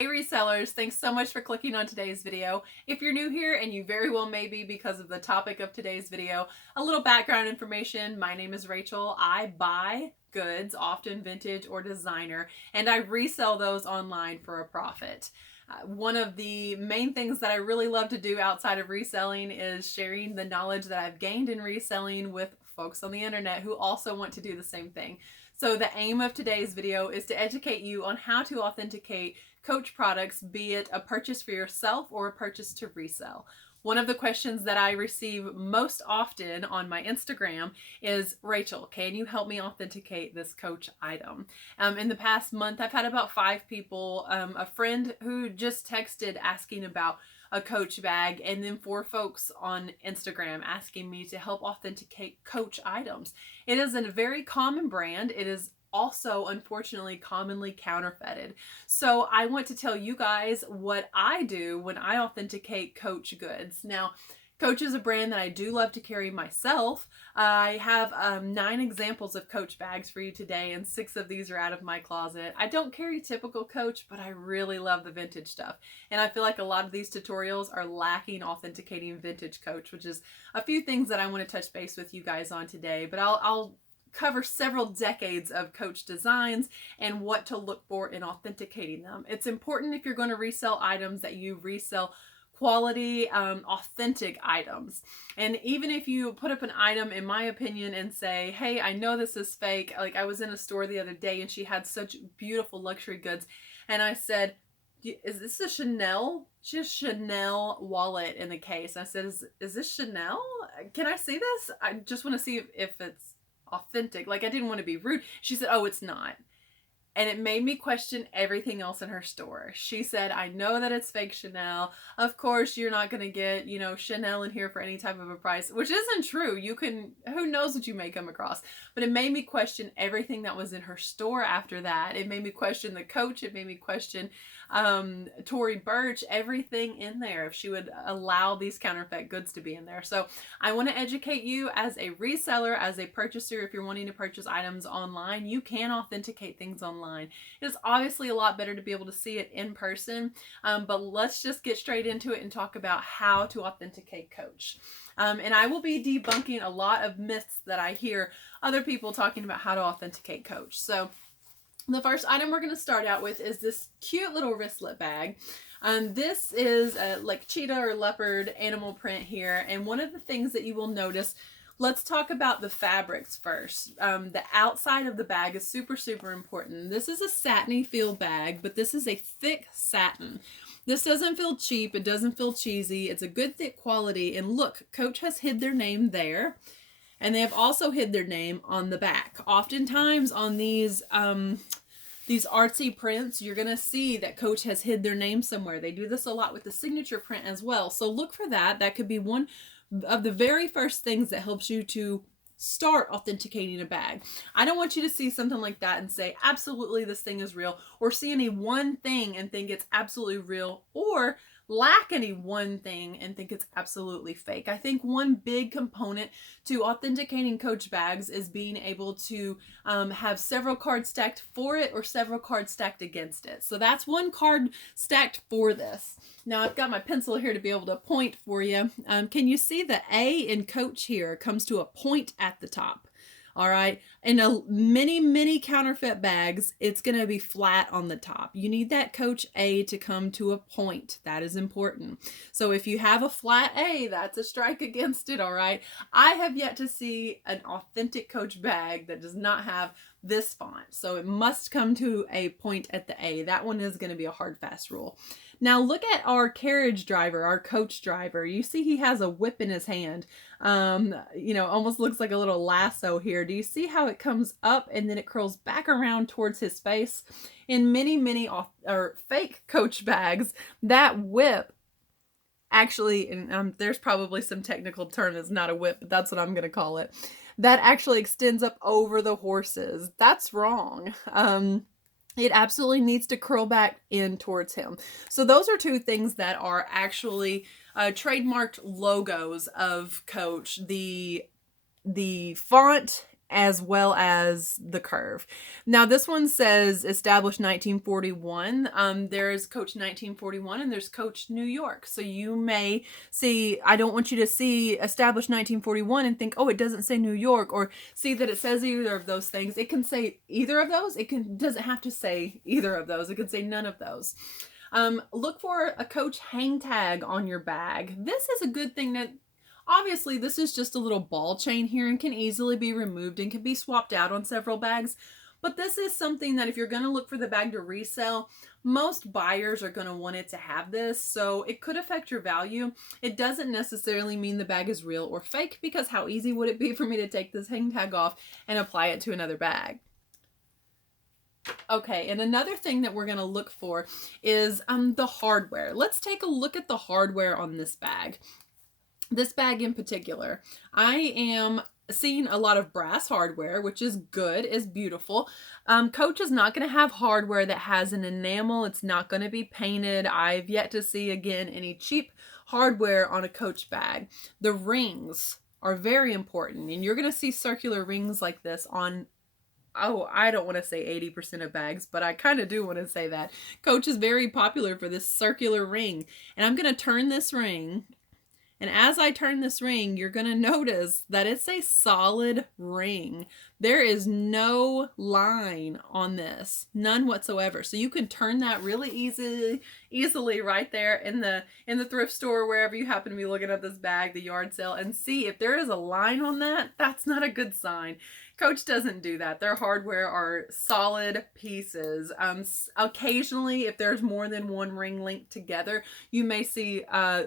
Hey resellers, thanks so much for clicking on today's video. If you're new here, and you very well may be because of the topic of today's video, a little background information. My name is Rachel. I buy goods, often vintage or designer, and I resell those online for a profit. One of the main things that I really love to do outside of reselling is sharing the knowledge that I've gained in reselling with folks on the internet who also want to do the same thing. So the aim of today's video is to educate you on how to authenticate Coach products, be it a purchase for yourself or a purchase to resell. One of the questions that I receive most often on my Instagram is, Rachel, can you help me authenticate this Coach item? In the past month, I've had about 5 people, a friend who just texted asking about a Coach bag, and then 4 folks on Instagram asking me to help authenticate Coach items. It is a very common brand. It is also unfortunately commonly counterfeited. So I want to tell you guys what I do when I authenticate Coach goods. Now, Coach is a brand that I do love to carry myself. I have 9 examples of Coach bags for you today, and 6 of these are out of my closet. I don't carry typical Coach, but I really love the vintage stuff. And I feel like a lot of these tutorials are lacking authenticating vintage Coach, which is a few things that I want to touch base with you guys on today. But I'll cover several decades of Coach designs and what to look for in authenticating them. It's important if you're going to resell items that you resell quality, authentic items. And even if you put up an item, in my opinion, and say, hey, I know this is fake. Like, I was in a store the other day and she had such beautiful luxury goods. And I said, is this a Chanel? She has Chanel wallet in the case. I said, is this Chanel? Can I see this? I just want to see if it's authentic. Like, I didn't want to be rude. She said, oh, it's not. And it made me question everything else in her store. She said, I know that it's fake Chanel. Of course, you're not going to get, Chanel in here for any type of a price, which isn't true. You can, who knows what you may come across. But it made me question everything that was in her store after that. It made me question the Coach. It made me question Tory Burch, everything in there, if she would allow these counterfeit goods to be in there. So I want to educate you as a reseller, as a purchaser. If you're wanting to purchase items online, you can authenticate things online. It's obviously a lot better to be able to see it in person, but let's just get straight into it and talk about how to authenticate Coach. And I will be debunking a lot of myths that I hear other people talking about how to authenticate Coach. So the first item we're going to start out with is this cute little wristlet bag. This is like cheetah or leopard animal print here. And one of the things that you will notice, let's talk about the fabrics first. The outside of the bag is super, super important. This is a satiny feel bag, but this is a thick satin. This doesn't feel cheap. It doesn't feel cheesy. It's a good thick quality. And look, Coach has hid their name there. And they have also hid their name on the back. Oftentimes on these artsy prints, you're going to see that Coach has hid their name somewhere. They do this a lot with the signature print as well. So look for that. That could be one of the very first things that helps you to start authenticating a bag. I don't want you to see something like that and say, absolutely, this thing is real, or see any one thing and think it's absolutely real, or lack any one thing and think it's absolutely fake. I think one big component to authenticating Coach bags is being able to have several cards stacked for it or several cards stacked against it. So that's one card stacked for this. Now I've got my pencil here to be able to point for you. Can you see the A in Coach here comes to a point at the top? All right. In many counterfeit bags, it's going to be flat on the top. You need that Coach A to come to a point. That is important. So if you have a flat A, that's a strike against it. All right. I have yet to see an authentic Coach bag that does not have this font. So it must come to a point at the A. That one is going to be a hard, fast rule. Now look at our carriage driver, our Coach driver. You see he has a whip in his hand. Almost looks like a little lasso here. Do you see how it comes up and then it curls back around towards his face? In many fake Coach bags, that whip actually, and there's probably some technical term, it's not a whip, but that's what I'm going to call it. That actually extends up over the horses. That's wrong. It absolutely needs to curl back in towards him. So those are 2 things that are actually trademarked logos of Coach. The font as well as the curve. Now this one says established 1941. There's Coach 1941 and there's Coach New York. So you may see, I don't want you to see established 1941 and think, oh, it doesn't say New York, or see that it says either of those things. It can say either of those. Doesn't have to say either of those. It could say none of those. Look for a Coach hang tag on your bag. This is a good thing that, obviously, this is just a little ball chain here and can easily be removed and can be swapped out on several bags. But this is something that if you're going to look for the bag to resell, most buyers are going to want it to have this. So it could affect your value. It doesn't necessarily mean the bag is real or fake, because how easy would it be for me to take this hang tag off and apply it to another bag? Okay, and another thing that we're going to look for is the hardware. Let's take a look at the hardware on this bag. This bag in particular, I am seeing a lot of brass hardware, which is good, is beautiful. Coach is not going to have hardware that has an enamel. It's not going to be painted. I've yet to see, again, any cheap hardware on a Coach bag. The rings are very important, and you're going to see circular rings like this on, oh, I don't want to say 80% of bags, but I kind of do want to say that. Coach is very popular for this circular ring. And I'm going to turn this ring. And as I turn this ring, you're going to notice that it's a solid ring. There is no line on this, none whatsoever. So you can turn that really easily right there in the thrift store, wherever you happen to be looking at this bag, the yard sale, and see if there is a line on that. That's not a good sign. Coach doesn't do that. Their hardware are solid pieces. Occasionally, if there's more than one ring linked together, you may see a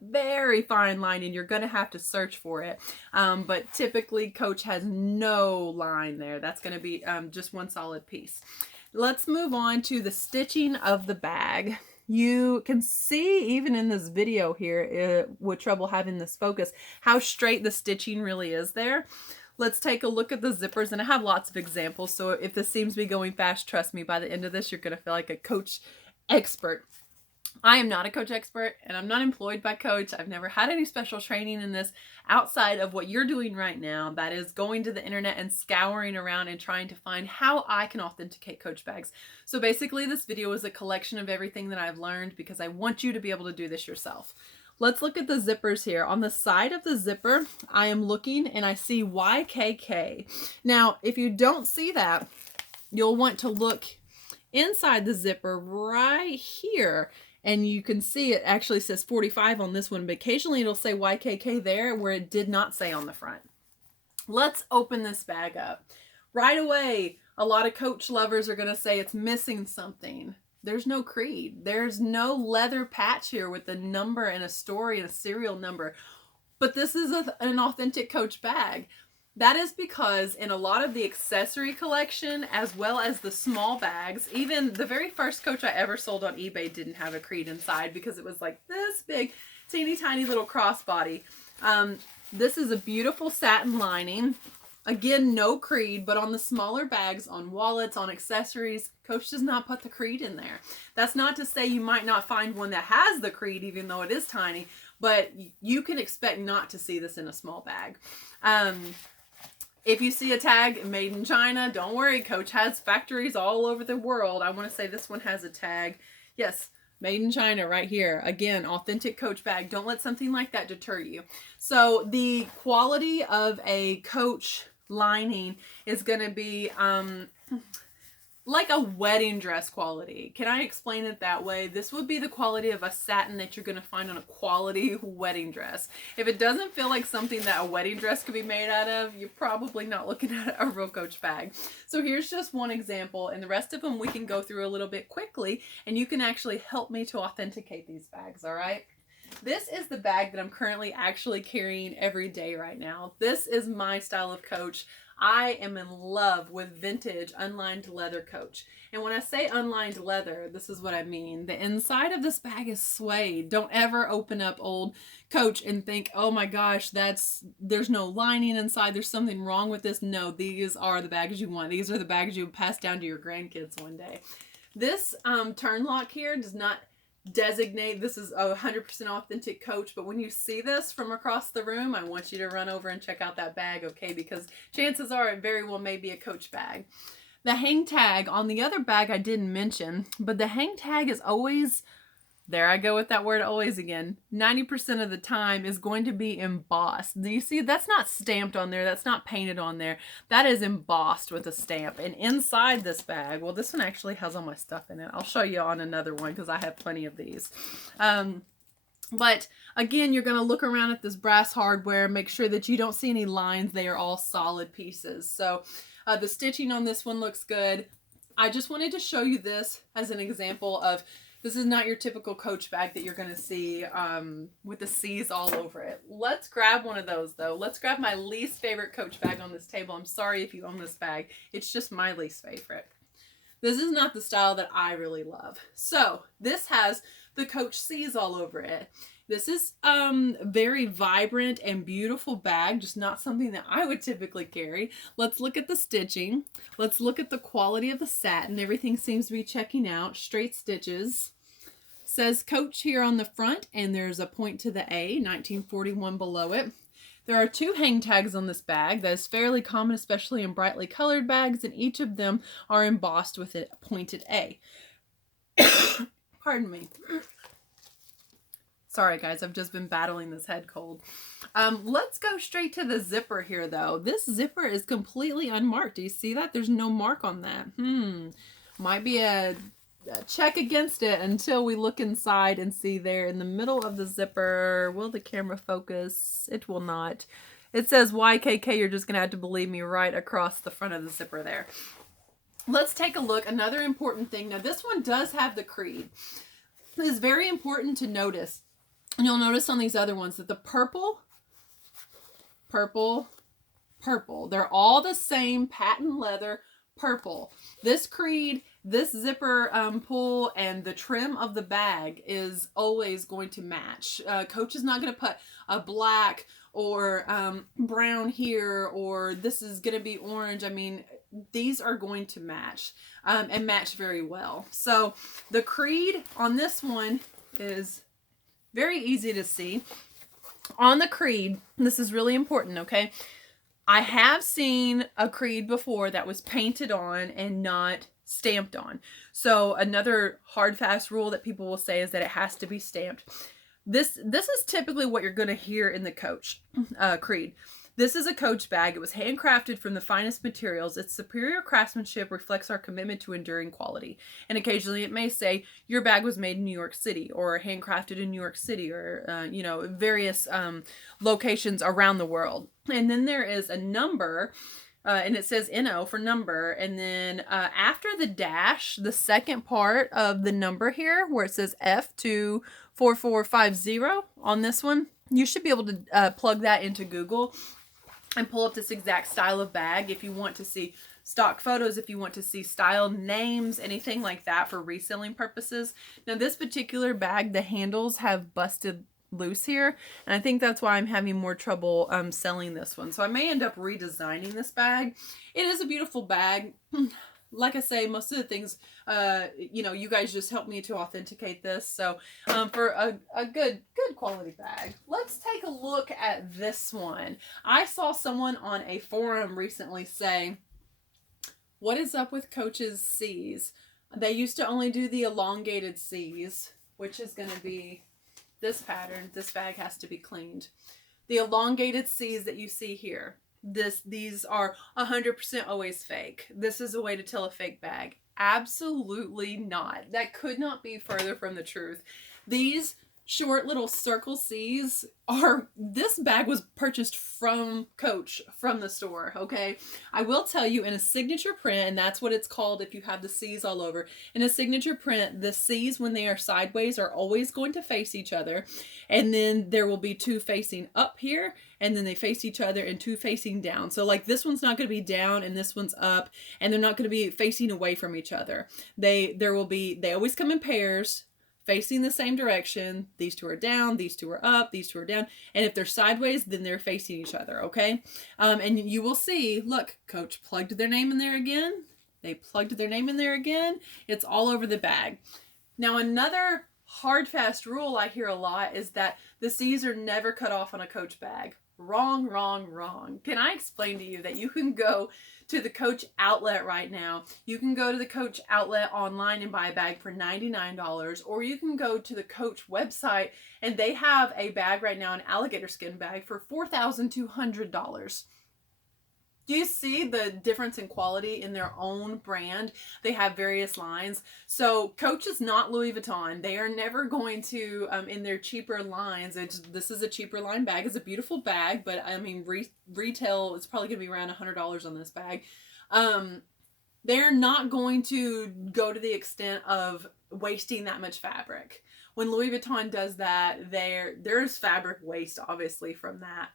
very fine line and you're going to have to search for it. But typically Coach has no line there. That's going to be just one solid piece. Let's move on to the stitching of the bag. You can see even in this video here, with trouble having this focus, how straight the stitching really is there. Let's take a look at the zippers, and I have lots of examples. So if this seems to be going fast, trust me, by the end of this, you're going to feel like a Coach expert. I am not a Coach expert, and I'm not employed by Coach. I've never had any special training in this outside of what you're doing right now. That is going to the internet and scouring around and trying to find how I can authenticate Coach bags. So basically this video is a collection of everything that I've learned, because I want you to be able to do this yourself. Let's look at the zippers here. On the side of the zipper, I am looking and I see YKK. Now, if you don't see that, you'll want to look inside the zipper right here. And you can see it actually says 45 on this one, but occasionally it'll say YKK there where it did not say on the front. Let's open this bag up. Right away, a lot of Coach lovers are going to say it's missing something. There's no creed. There's no leather patch here with a number and a story and a serial number. But this is an authentic Coach bag. That is because in a lot of the accessory collection, as well as the small bags, even the very first Coach I ever sold on eBay didn't have a creed inside, because it was like this big, teeny tiny little crossbody. This is a beautiful satin lining. Again, no creed, but on the smaller bags, on wallets, on accessories, Coach does not put the creed in there. That's not to say you might not find one that has the creed, even though it is tiny, but you can expect not to see this in a small bag. If you see a tag made in China, don't worry. Coach has factories all over the world. I want to say this one has a tag. Yes, made in China right here. Again, authentic Coach bag. Don't let something like that deter you. So the quality of a Coach lining is going to be like a wedding dress quality. Can I explain it that way? This would be the quality of a satin that you're going to find on a quality wedding dress. If it doesn't feel like something that a wedding dress could be made out of, you're probably not looking at a real Coach bag. So here's just one example, and the rest of them we can go through a little bit quickly, and you can actually help me to authenticate these bags, all right? This is the bag that I'm currently actually carrying every day right now. This is my style of Coach. I am in love with vintage unlined leather Coach. And when I say unlined leather, this is what I mean. The inside of this bag is suede. Don't ever open up old Coach and think, oh my gosh, there's no lining inside. There's something wrong with this. No, these are the bags you want. These are the bags you pass down to your grandkids one day. This turn lock here does not designate this is a 100% authentic Coach, but when you see this from across the room, I want you to run over and check out that bag, okay? Because chances are it very well may be a Coach bag. The hang tag on the other bag I didn't mention, but the hang tag is always, there I go with that word always again, 90% of the time is going to be embossed. Do you see? That's not stamped on there. That's not painted on there. That is embossed with a stamp. And inside this bag, well, this one actually has all my stuff in it. I'll show you on another one because I have plenty of these. But again, you're going to look around at this brass hardware, make sure that you don't see any lines. They are all solid pieces. So the stitching on this one looks good. I just wanted to show you this as an example of, this is not your typical Coach bag that you're going to see with the C's all over it. Let's grab one of those though. Let's grab my least favorite Coach bag on this table. I'm sorry if you own this bag. It's just my least favorite. This is not the style that I really love. So this has the Coach C's all over it. This is very vibrant and beautiful bag, just not something that I would typically carry. Let's look at the stitching. Let's look at the quality of the satin. Everything seems to be checking out. Straight stitches. Says Coach here on the front, and there's a point to the A, 1941 below it. There are 2 hang tags on this bag. That is fairly common, especially in brightly colored bags, and each of them are embossed with a pointed A. Pardon me. Sorry guys, I've just been battling this head cold. Let's go straight to the zipper here though. This zipper is completely unmarked. Do you see that? There's no mark on that. Might be a check against it until we look inside and see there in the middle of the zipper. Will the camera focus? It will not. It says YKK. You're just going to have to believe me, right across the front of the zipper there. Let's take a look. Another important thing. Now this one does have the creed. It is very important to notice. And you'll notice on these other ones that the purple, they're all the same patent leather purple. This creed, this zipper pull, and the trim of the bag is always going to match. Coach is not going to put a black or brown here, or this is going to be orange. I mean, these are going to match and match very well. So the creed on this one is very easy to see. On the creed, this is really important, okay? I have seen a creed before that was painted on and not stamped on. So another hard, fast rule that people will say is that it has to be stamped. This is typically what you're going to hear in the Coach creed. This is a Coach bag. It was handcrafted from the finest materials. Its superior craftsmanship reflects our commitment to enduring quality. And occasionally it may say, your bag was made in New York City, or handcrafted in New York City, or, you know, various locations around the world. And then there is a number, and it says NO for number. And then after the dash, the second part of the number here, where it says F24450 on this one, you should be able to plug that into Google and pull up this exact style of bag if you want to see stock photos, if you want to see style names, anything like that for reselling purposes. Now this particular bag, the handles have busted loose here, and I think that's why I'm having more trouble selling this one. So I may end up redesigning this bag. It is a beautiful bag. Like I say, most of the things, you know, you guys just helped me to authenticate this. So for a good quality bag, let's take a look at this one. I saw someone on a forum recently say, what is up with Coach's C's? They used to only do the elongated C's, which is going to be this pattern. This bag has to be cleaned. The elongated C's that you see here. These are 100% always fake. This is a way to tell a fake bag. Absolutely not. That could not be further from the truth. These short little circle C's are, this bag was purchased from Coach, from the store, okay? I will tell you, in a signature print, and that's what it's called if you have the C's all over, in a signature print, the C's, when they are sideways, are always going to face each other, and then there will be 2 facing up here, and then they face each other, and 2 facing down. So like this one's not going to be down and this one's up, and they're not going to be facing away from each other. They always come in pairs, facing the same direction. These 2 are down, these 2 are up, these 2 are down. And if they're sideways, then they're facing each other, okay? And you will see, look, Coach plugged their name in there again. They plugged their name in there again. It's all over the bag. Now, another hard, fast rule I hear a lot is that the C's are never cut off on a Coach bag. Wrong, wrong, wrong. Can I explain to you that you can go to the Coach outlet right now? You can go to the Coach outlet online and buy a bag for $99, or you can go to the Coach website and they have a bag right now, an alligator skin bag, for $4,200. Do you see the difference in quality in their own brand? They have various lines. So Coach is not Louis Vuitton. They are never going to, in their cheaper lines, this is a cheaper line bag. It's a beautiful bag, but I mean, retail is probably going to be around $100 on this bag. They're not going to go to the extent of wasting that much fabric. When Louis Vuitton does that, there's fabric waste, obviously, from that.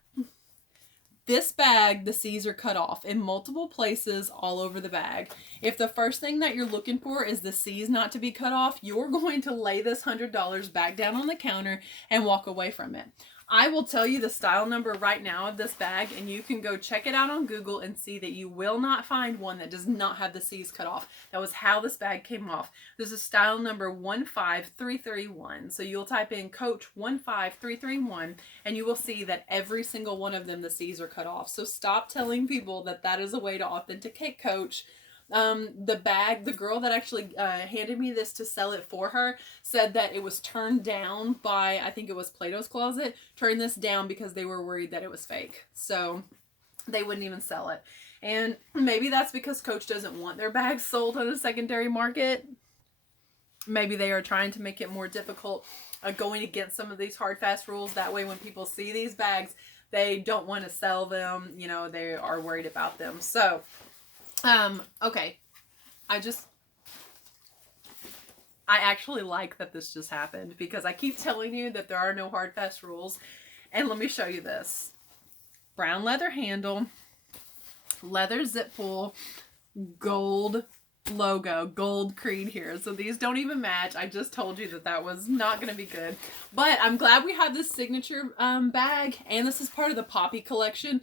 This bag, the C's are cut off in multiple places all over the bag. If the first thing that you're looking for is the C's not to be cut off, you're going to lay this $100 back down on the counter and walk away from it. I will tell you the style number right now of this bag, and you can go check it out on Google and see that you will not find one that does not have the C's cut off. That was how this bag came off. This is style number 15331. So you'll type in Coach 15331 and you will see that every single one of them, the C's are cut off. So stop telling people that that is a way to authenticate Coach. The bag, the girl that actually handed me this to sell it for her said that it was turned down by, I think it was Plato's Closet, turned this down because they were worried that it was fake. So they wouldn't even sell it. And maybe that's because Coach doesn't want their bags sold on a secondary market. Maybe they are trying to make it more difficult going against some of these hard, fast rules. That way when people see these bags, they don't want to sell them. You know, they are worried about them. So okay, I actually like that this just happened because I keep telling you that there are no hard, fast rules. And let me show you this. Brown leather handle, leather zip pull, gold logo, gold creed here. So these don't even match. I just told you that that was not going to be good. But I'm glad we have this signature bag, and this is part of the Poppy collection.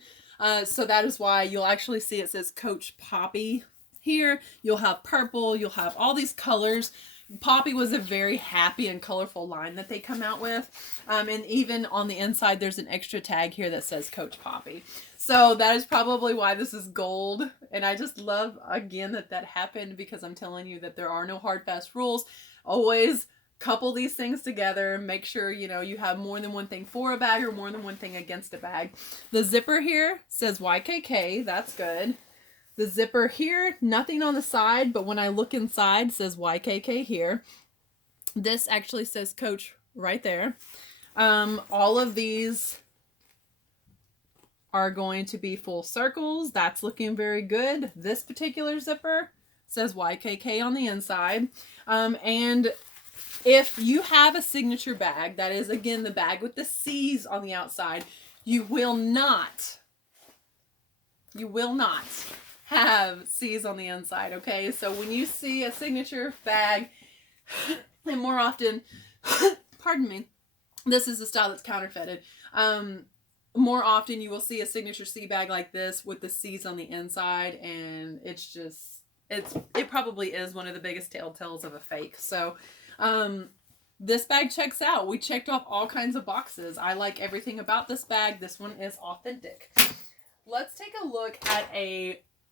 So that is why you'll actually see it says Coach Poppy here. You'll have purple. You'll have all these colors. Poppy was a very happy and colorful line that they come out with. And even on the inside, there's an extra tag here that says Coach Poppy. So that is probably why this is gold. And I just love, again, that happened because I'm telling you that there are no hard, fast rules. Always couple these things together. Make sure, you know, you have more than one thing for a bag or more than one thing against a bag. The zipper here says YKK. That's good. The zipper here, nothing on the side, but when I look inside, it says YKK here. This actually says Coach right there. All of these are going to be full circles. That's looking very good. This particular zipper says YKK on the inside. And if you have a signature bag, that is, again, the bag with the C's on the outside, you will not have C's on the inside, okay? So when you see a signature bag, and more often, pardon me, this is the style that's counterfeited. More often you will see a signature C bag like this with the C's on the inside, and it's just, it probably is one of the biggest telltales of a fake. So, this bag checks out. We checked off all kinds of boxes. I like everything about this bag. This one is authentic. Let's take a look at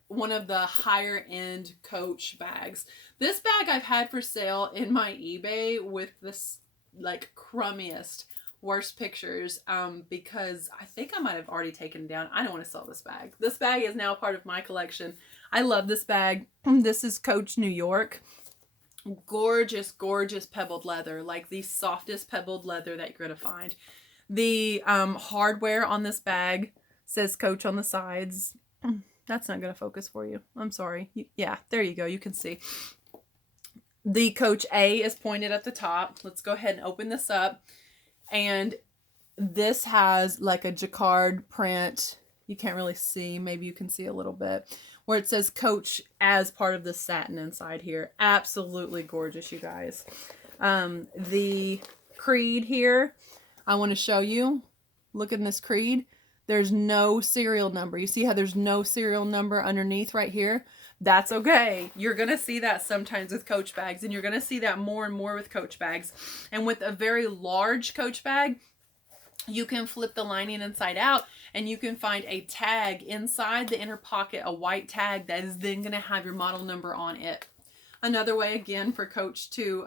one of the higher end Coach bags. This bag I've had for sale in my eBay with this like crummiest, worst pictures because I think I might have already taken it down. I don't want to sell this bag. This bag is now part of my collection. I love this bag. This is Coach New York. Gorgeous, gorgeous pebbled leather, like the softest pebbled leather that you're going to find. The hardware on this bag says Coach on the sides. That's not going to focus for you. I'm sorry. Yeah, there you go. You can see. The Coach A is pointed at the top. Let's go ahead and open this up. And this has like a jacquard print. You can't really see. Maybe you can see a little bit. Where it says Coach as part of the satin inside here. Absolutely gorgeous, you guys. The creed here, I want to show you. Look at this creed. There's no serial number. You see how there's no serial number underneath right here? That's okay. You're going to see that sometimes with Coach bags, and you're going to see that more and more with Coach bags. And with a very large Coach bag, you can flip the lining inside out and you can find a tag inside the inner pocket, a white tag that is then going to have your model number on it. Another way, again, for Coach to,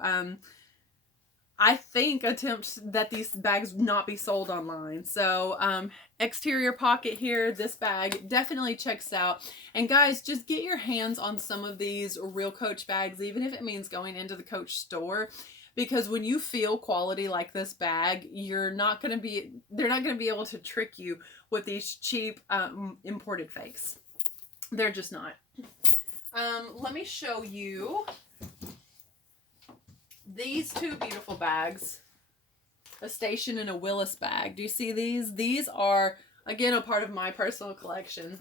I think, attempt that these bags not be sold online. So exterior pocket here, this bag definitely checks out. And guys, just get your hands on some of these real Coach bags, even if it means going into the Coach store. Because when you feel quality like this bag, they're not going to be able to trick you with these cheap imported fakes. They're just not. Let me show you these two beautiful bags, a Station and a Willis bag. Do you see these? These are, again, a part of my personal collection.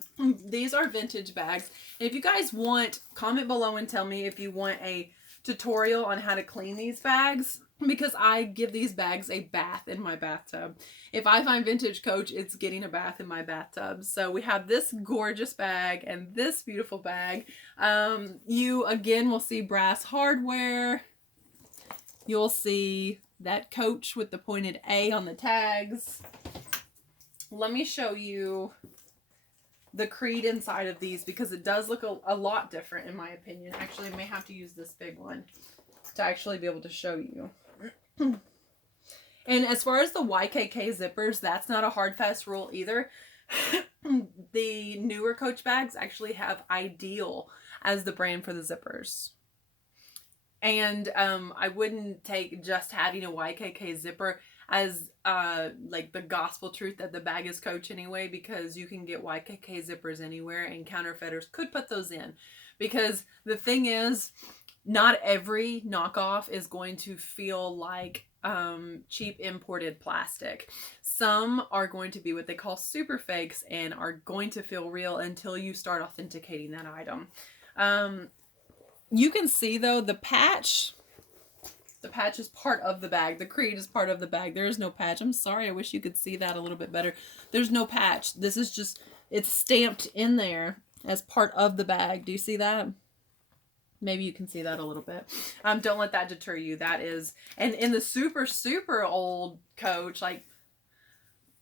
These are vintage bags. And if you guys want, comment below and tell me if you want a tutorial on how to clean these bags, because I give these bags a bath in my bathtub. If I find vintage Coach, it's getting a bath in my bathtub. So we have this gorgeous bag and this beautiful bag. You again will see brass hardware. You'll see that Coach with the pointed A on the tags. Let me show you the creed inside of these, because it does look a lot different in my opinion. Actually, I may have to use this big one to actually be able to show you. And as far as the YKK zippers, that's not a hard fast rule either. The newer Coach bags actually have Ideal as the brand for the zippers. And I wouldn't take just having a YKK zipper as like the gospel truth that the bag is Coach anyway, because you can get YKK zippers anywhere and counterfeiters could put those in. Because the thing is, not every knockoff is going to feel like cheap imported plastic. Some are going to be what they call super fakes and are going to feel real until you start authenticating that item. You can see though, the patch is part of the bag. The creed is part of the bag. There is no patch. I'm sorry. I wish you could see that a little bit better. There's no patch. This is just, it's stamped in there as part of the bag. Do you see that? Maybe you can see that a little bit. Don't let that deter you. That is, and in the super, super old Coach, like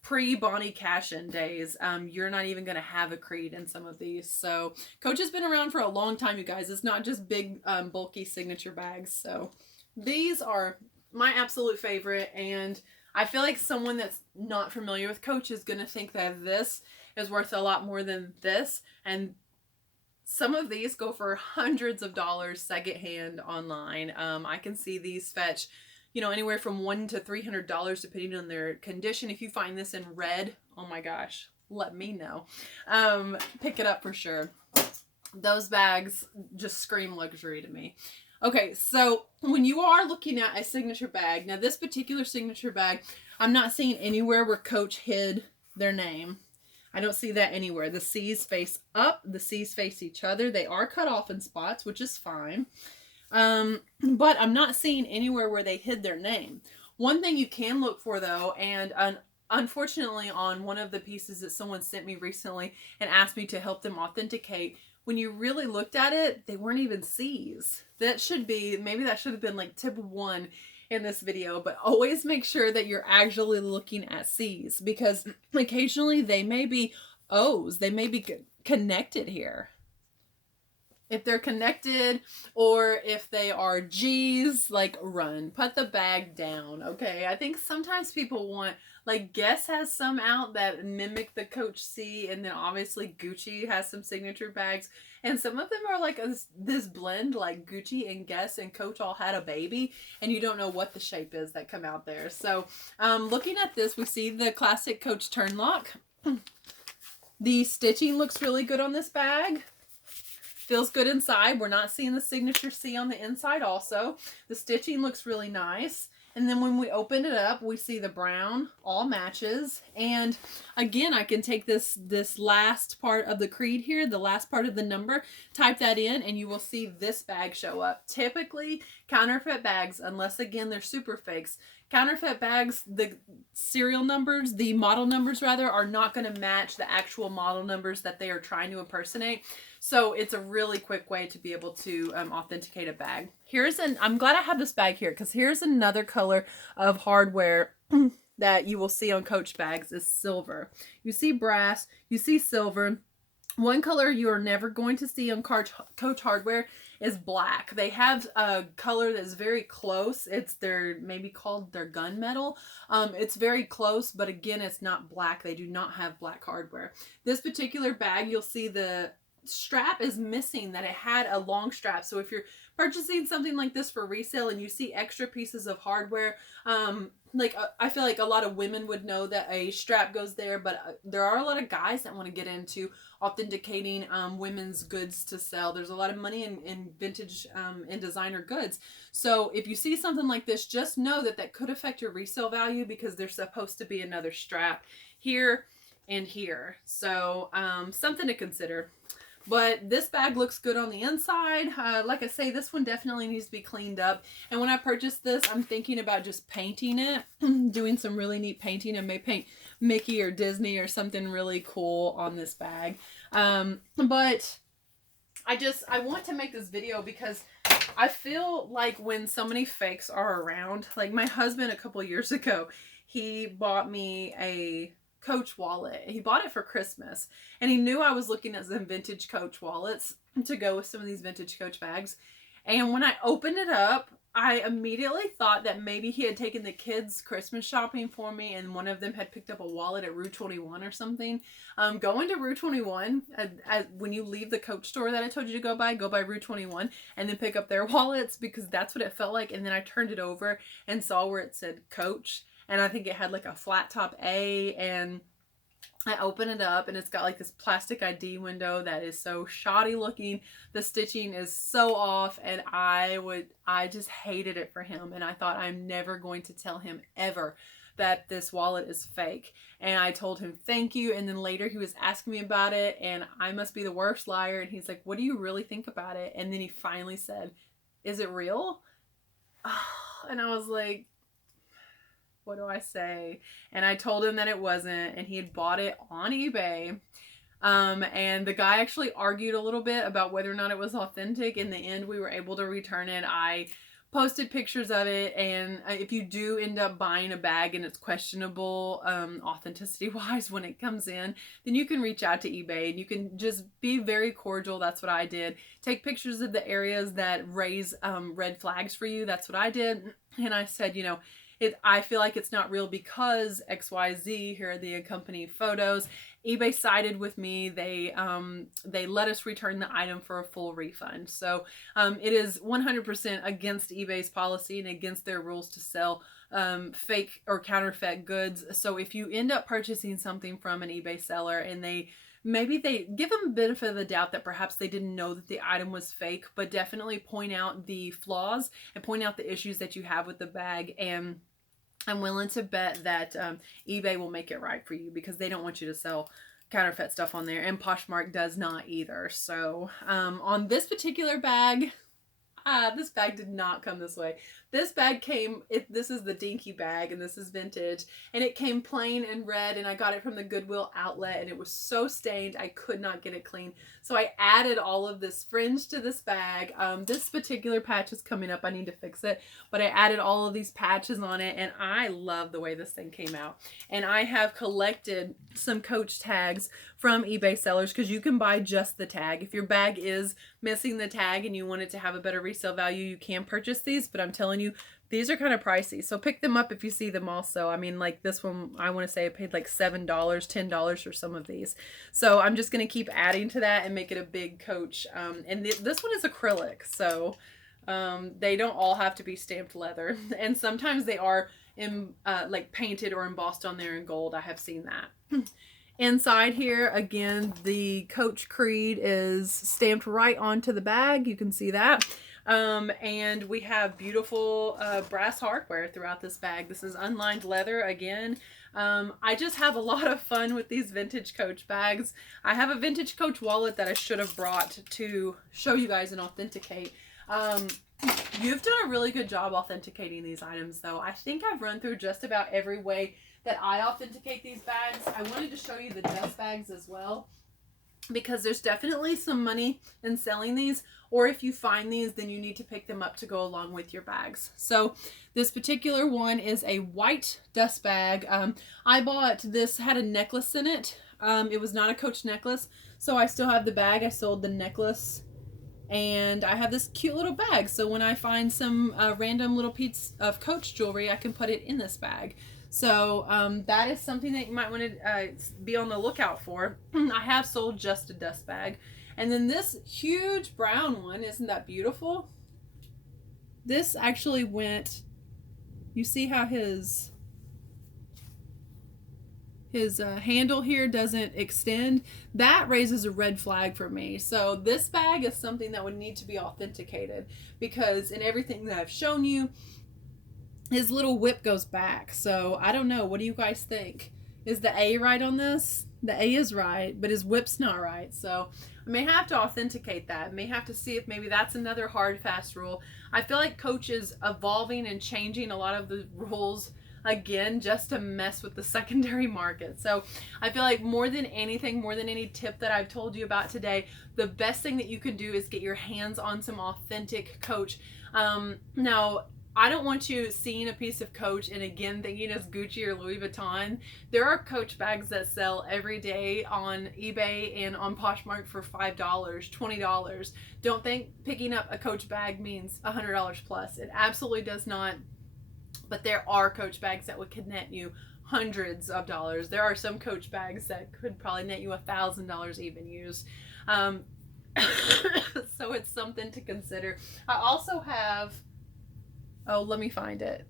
pre-Bonnie Cashin days, you're not even going to have a creed in some of these. So Coach has been around for a long time, you guys. It's not just big, bulky signature bags. So these are my absolute favorite. And I feel like someone that's not familiar with Coach is going to think that this is worth a lot more than this. And some of these go for hundreds of dollars secondhand online. I can see these fetch, you know, anywhere from $100 to $300 depending on their condition. If you find this in red, oh my gosh, let me know. Pick it up for sure. Those bags just scream luxury to me. Okay, so when you are looking at a signature bag, now this particular signature bag, I'm not seeing anywhere where Coach hid their name. I don't see that anywhere. The C's face up, the C's face each other. They are cut off in spots, which is fine. But I'm not seeing anywhere where they hid their name. One thing you can look for though, and unfortunately on one of the pieces that someone sent me recently and asked me to help them authenticate, when you really looked at it, they weren't even C's. That should be, maybe that should have been like tip 1 in this video, but always make sure that you're actually looking at C's, because occasionally they may be O's. They may be connected here. If they're connected, or if they are G's, like run, put the bag down. Okay. I think sometimes people want, like Guess has some out that mimic the Coach C, and then obviously Gucci has some signature bags, and some of them are like this blend, like Gucci and Guess and Coach all had a baby, and you don't know what the shape is that come out there. So looking at this, we see the classic Coach turn lock. The stitching looks really good on this bag. Feels good inside. We're not seeing the signature C on the inside also. The stitching looks really nice. And then when we open it up, we see the brown, all matches. And again, I can take this last part of the creed here, the last part of the number, type that in, and you will see this bag show up. Typically, Counterfeit bags, unless again they're super fakes, counterfeit bags, the serial numbers, the model numbers rather, are not going to match the actual model numbers that they are trying to impersonate. So it's a really quick way to be able to authenticate a bag. I'm glad I have this bag here, because here's another color of hardware that you will see on Coach bags is silver. You see brass, you see silver. One color you are never going to see on Coach hardware is black. They have a color that's very close. It's maybe called their gunmetal. It's very close, but again, it's not black. They do not have black hardware. This particular bag, you'll see the strap is missing, that it had a long strap. So if you're purchasing something like this for resale and you see extra pieces of hardware, I feel like a lot of women would know that a strap goes there, but there are a lot of guys that want to get into authenticating women's goods to sell. There's a lot of money in vintage and designer goods. So if you see something like this, just know that that could affect your resale value, because there's supposed to be another strap here and here. So something to consider. But this bag looks good on the inside. Like I say, this one definitely needs to be cleaned up. And when I purchased this, I'm thinking about just painting it, doing some really neat painting, and may paint Mickey or Disney or something really cool on this bag. But I want to make this video because I feel like when so many fakes are around, like my husband a couple years ago, he bought me a Coach wallet. He bought it for Christmas, and he knew I was looking at some vintage Coach wallets to go with some of these vintage Coach bags. And when I opened it up, I immediately thought that maybe he had taken the kids Christmas shopping for me, and one of them had picked up a wallet at Rue 21 or something. Go into Rue 21 when you leave the Coach store that I told you to go by Rue 21 and then pick up their wallets, because that's what it felt like. And then I turned it over and saw where it said Coach. And I think it had like a flat top A, and I open it up and it's got like this plastic ID window that is so shoddy looking. The stitching is so off, and I just hated it for him. And I thought, I'm never going to tell him ever that this wallet is fake. And I told him thank you. And then later he was asking me about it, and I must be the worst liar. And he's like, what do you really think about it? And then he finally said, is it real? And I was like, what do I say? And I told him that it wasn't, and he had bought it on eBay. And the guy actually argued a little bit about whether or not it was authentic. In the end, we were able to return it. I posted pictures of it, and if you do end up buying a bag and it's questionable authenticity wise when it comes in, then you can reach out to eBay and you can just be very cordial. That's what I did. Take pictures of the areas that raise red flags for you. That's what I did. And I said, you know, I feel like it's not real because XYZ. Here are the accompanying photos. eBay sided with me. They let us return the item for a full refund. So it is 100% against eBay's policy and against their rules to sell fake or counterfeit goods. So if you end up purchasing something from an eBay seller and maybe they give them a benefit of the doubt that perhaps they didn't know that the item was fake, but definitely point out the flaws and point out the issues that you have with the bag. And I'm willing to bet that eBay will make it right for you, because they don't want you to sell counterfeit stuff on there, and Poshmark does not either. So on this particular bag, this bag did not come this way. This bag came, this is the dinky bag, and this is vintage, and it came plain and red, and I got it from the Goodwill outlet, and it was so stained I could not get it clean. So I added all of this fringe to this bag. This particular patch is coming up. I need to fix it, but I added all of these patches on it, and I love the way this thing came out. And I have collected some Coach tags from eBay sellers, because you can buy just the tag. If your bag is missing the tag and you want it to have a better resale value, you can purchase these, but I'm telling you, these are kind of pricey. So pick them up if you see them also. I mean, like this one, I want to say I paid like $7, $10 for some of these. So I'm just going to keep adding to that and make it a big Coach. And this one is acrylic, so they don't all have to be stamped leather. And sometimes they are like painted or embossed on there in gold. I have seen that. Inside here, again, the Coach Creed is stamped right onto the bag. You can see that. And we have beautiful brass hardware throughout this bag. This is unlined leather again. I just have a lot of fun with these vintage Coach bags. I have a vintage Coach wallet that I should have brought to show you guys and authenticate. You've done a really good job authenticating these items, though. I think I've run through just about every way that I authenticate these bags. I wanted to show you the dust bags as well, because there's definitely some money in selling these, or if you find these, then you need to pick them up to go along with your bags. So this particular one is a white dust bag. I bought this, had a necklace in it. It was not a Coach necklace, so I still have the bag. I sold the necklace, and I have this cute little bag. So when I find some random little piece of Coach jewelry, I can put it in this bag. So that is something that you might want to be on the lookout for. I have sold just a dust bag. And then this huge brown one, isn't that beautiful? This actually went, you see how his handle here doesn't extend? That raises a red flag for me. So this bag is something that would need to be authenticated, because in everything that I've shown you, his little whip goes back. So I don't know. What do you guys think? Is the A right on this? The A is right, but his whip's not right. So I may have to authenticate that. I may have to see if maybe that's another hard, fast rule. I feel like Coach is evolving and changing a lot of the rules again, just to mess with the secondary market. So I feel like more than anything, more than any tip that I've told you about today, the best thing that you can do is get your hands on some authentic Coach. Now, I don't want you seeing a piece of Coach and again thinking it's Gucci or Louis Vuitton. There are Coach bags that sell every day on eBay and on Poshmark for $5, $20. Don't think picking up a Coach bag means $100 plus. It absolutely does not. But there are Coach bags that would net you hundreds of dollars. There are some Coach bags that could probably net you $1,000 even used. So it's something to consider. I also have, oh, let me find it.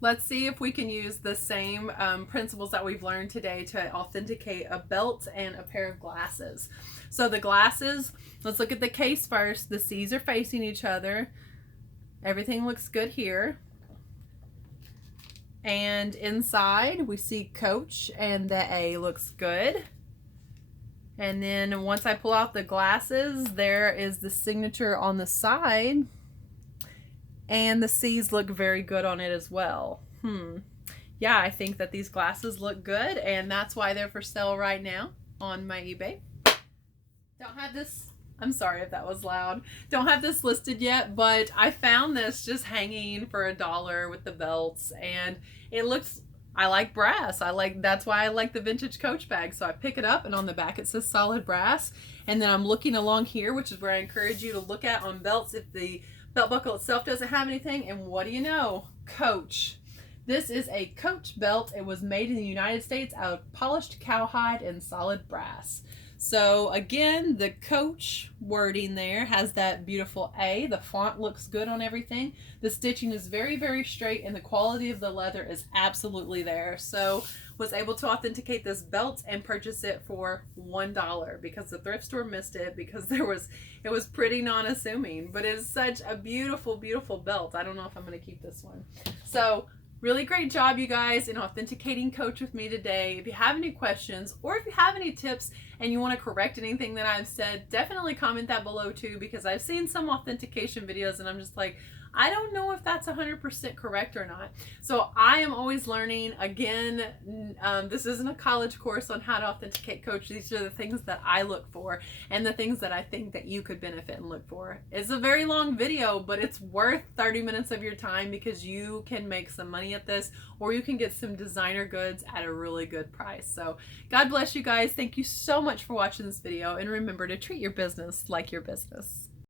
Let's see if we can use the same principles that we've learned today to authenticate a belt and a pair of glasses. So the glasses, let's look at the case first. The C's are facing each other. Everything looks good here. And inside we see Coach and the A looks good. And then once I pull out the glasses, there is the signature on the side. And the C's look very good on it as well. Yeah, I think that these glasses look good, and that's why they're for sale right now on my eBay. Don't have this, I'm sorry if that was loud. Don't have this listed yet, but I found this just hanging for $1 with the belts, and it looks, I like brass. That's why I like the vintage Coach bag. So I pick it up, and on the back it says solid brass. And then I'm looking along here, which is where I encourage you to look at on belts if the belt buckle itself doesn't have anything. And what do you know? Coach. This is a Coach belt. It was made in the United States out of polished cowhide and solid brass. So again, the Coach wording there has that beautiful A. The font looks good on everything. The stitching is very, very straight, and the quality of the leather is absolutely there. So was able to authenticate this belt and purchase it for $1 because the thrift store missed it because it was pretty non-assuming. But it is such a beautiful, beautiful belt. I don't know if I'm going to keep this one. So really great job, you guys, in authenticating Coach with me today. If you have any questions or if you have any tips and you want to correct anything that I've said, definitely comment that below too, because I've seen some authentication videos and I'm just like, I don't know if that's 100% correct or not. So I am always learning. Again, this isn't a college course on how to authenticate Coach. These are the things that I look for and the things that I think that you could benefit and look for. It's a very long video, but it's worth 30 minutes of your time because you can make some money at this, or you can get some designer goods at a really good price. So God bless you guys. Thank you so much for watching this video, and remember to treat your business like your business.